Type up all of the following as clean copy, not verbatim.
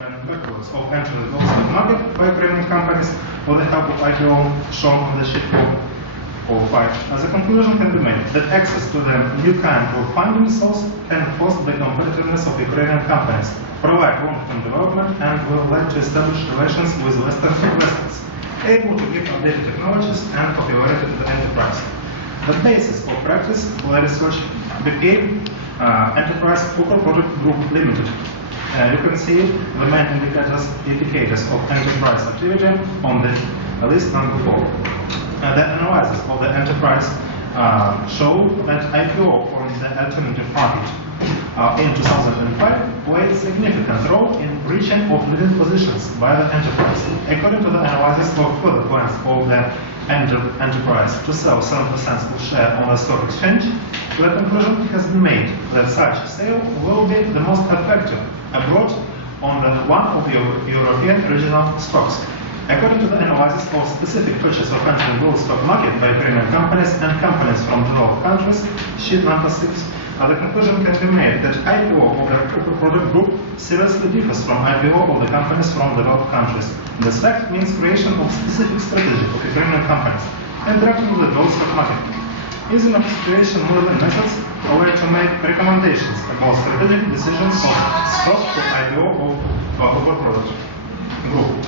Records of entering the stock market by Ukrainian companies with the help of IPO shown on the sheet 405. As a conclusion can be made that access to the new kind of funding source can foster the competitiveness of Ukrainian companies, provide long-term development, and will lead to establish relations with Western investors, able to give updated technologies and popularity to the enterprise. The basis for practice for research became Enterprise Poker Product Group Limited. You can see the main indicators of enterprise activity on the list number 4. The analysis of the enterprise showed that IPO on the alternative market in 2005 played a significant role in reaching of leading positions by the enterprise. According to the analysis of further plans of the enterprise to sell 7% of share on the stock exchange, the conclusion has been made that such sale will be the most effective abroad on one of the European regional stocks. According to the analysis of specific purchase of entering world stock market by Ukrainian companies and companies from developed countries, sheet number 6, the conclusion can be made that IPO of the Poker Product Group seriously differs from IPO of the companies from developed countries. This fact means creation of specific strategy of Ukrainian companies interacting with the world stock market. Using observation modeling methods allow to make recommendations about strategic decisions of stock to IPO of Poker Product Group.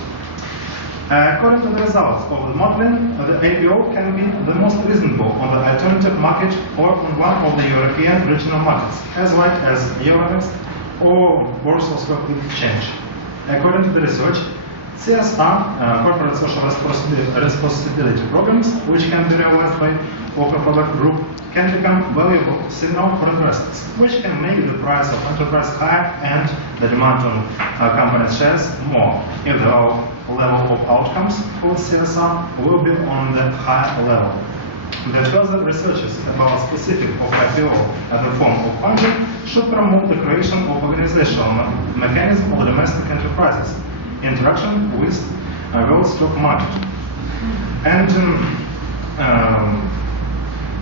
According to the results of the modeling, the IPO can be the most reasonable on the alternative market or on one of the European regional markets, as well as Euronext or Warsaw Stock Exchange. According to the research, CSR, corporate social responsibility programs, which can be realized by Poker Product Group, can become valuable signal for investors, which can make the price of enterprise higher and the demand on company shares more, if the level of outcomes for CSR will be on the higher level. The further researches about specific of IPO as a form of funding should promote the creation of organizational mechanism of domestic enterprises, interaction with world stock market. And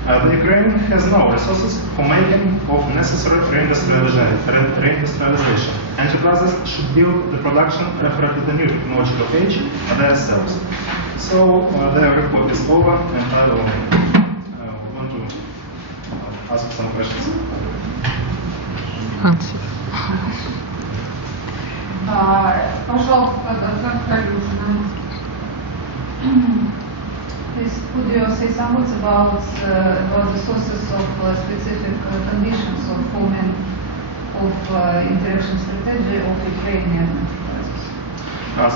the Ukraine has no resources for making of necessary reindustrialization. Enterprises should build the production referred to the new technological age themselves. So the report is over, and I will want to ask some questions. Пожалуйста, please, could you say some words about the sources of specific conditions of forming of interaction strategy of Ukrainian enterprises?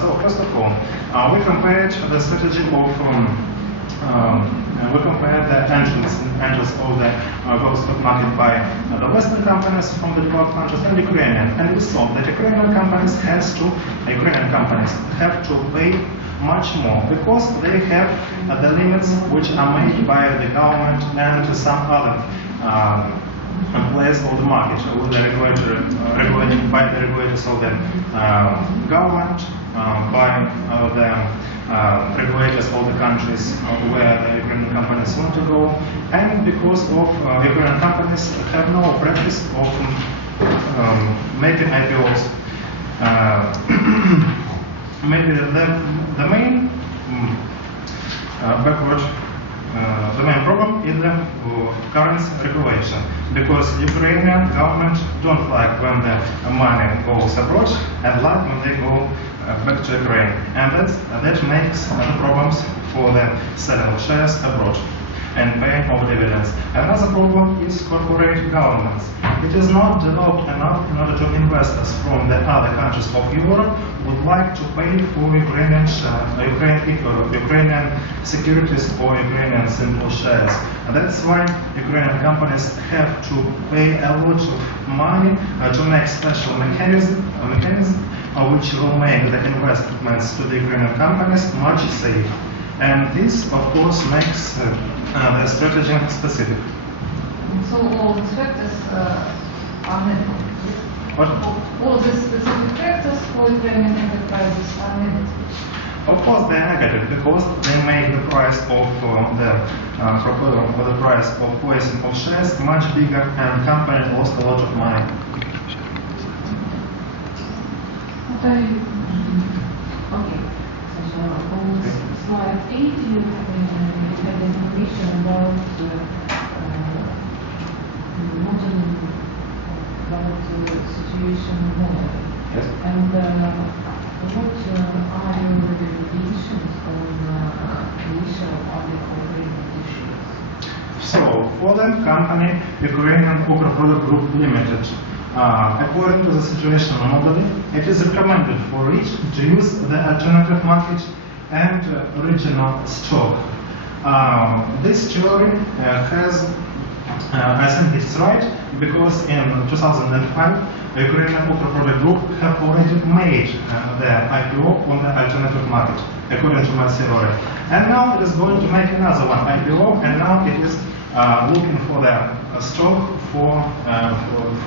So first of all, we compared the strategy of we compared the entrance of the world stock market by the Western companies from the developed countries and Ukrainian, and we saw that Ukrainian companies have to pay much more because they have the limits which are made by the government and some other players of the market with the regulated by the regulators of the government, by the regulators of the countries where the Ukrainian companies want to go, and because of Ukrainian companies have no practice of making IPOs. Maybe the main the main problem is the currency regulation, because Ukrainian government don't like when the money goes abroad and like when they go back to Ukraine, and that makes the problems for the selling of shares abroad and paying of dividends. Another problem is corporate governance. It is not developed enough in order to investors from the other countries of Europe would like to pay for Ukrainian securities or Ukrainian simple shares. And that's why Ukrainian companies have to pay a lot of money to make special mechanism which will make the investments to the Ukrainian companies much safer. And this, of course, makes the strategy specific. So all these factors are needed. What? All these specific factors for Ukrainian enterprises are needed. Of course, they are negative because they make the price of the price of placing of shares much bigger, and company lost a lot of money. Okay. So on slide 8, you have information about model, about the situation model. Yes. And what are your recommendations on initial public operating issues? So, for the company Ukrainian Copper Product Group Limited, according to the situation model, it is recommended for each to use the alternative market and original stock. This theory has, I think it's right, because in 2005, Ukrainian Copper Product Group have already made their IPO on the alternative market, according to my theory. And now it is going to make another one IPO, and now it is looking for the stock for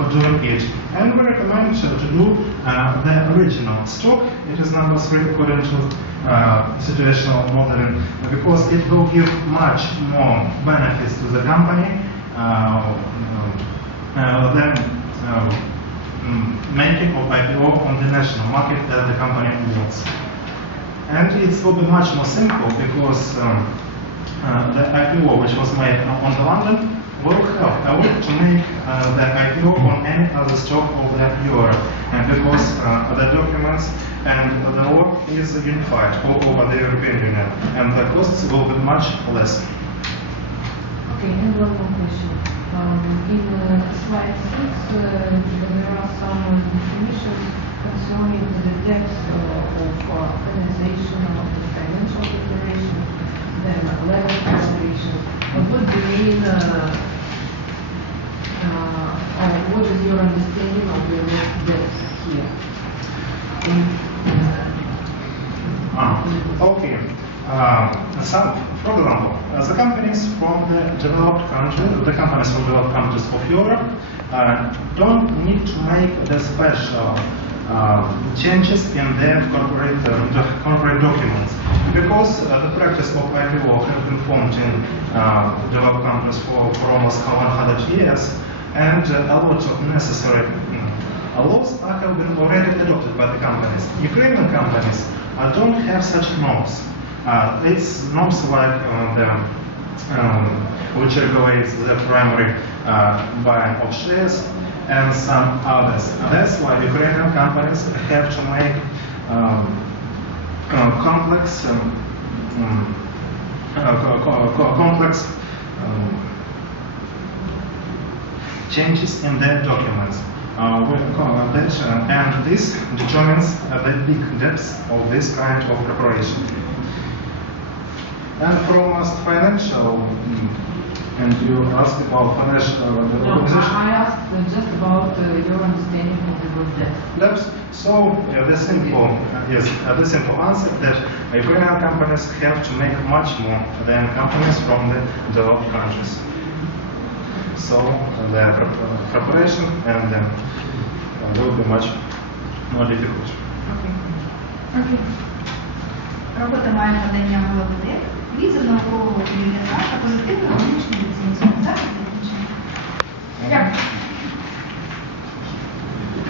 doing it. And we recommend to do the original stock. It is number 3 according to situational modeling, because it will give much more benefits to the company than making of IPO on the national market as the company wants. And it will be much more simple, because the IPO which was made on the London will help a lot to make the IPO on any other stock of the Europe, and because the documents and the law is unified all over the European Union, and the costs will be much less. Okay, and one more question. In slide 6, there are some definitions concerning the depth of organization of the financial operation, then level of operation. What do you mean, what is your understanding of the depth here? Okay. For example, the companies from the developed countries, of Europe, don't need to make the special changes in their corporate documents, because the practice of IPO has been formed in developed countries for almost 100 years, and a lot of necessary laws have been already adopted by the companies. Ukrainian companies don't have such norms. It's norms like which regulates the primary buying of shares and some others. That's why Ukrainian companies have to make complex changes in their documents. And this determines the big depth of this kind of preparation. And from financial, and you asked about financial organization. No, I asked just about your understanding of the word depth. So the simple answer that Ukrainian companies have to make much more than companies from the developed countries. So the preparation and will be much more difficult. Okay. Робота має надання молодих, візу наукового керівника та позитивну економічну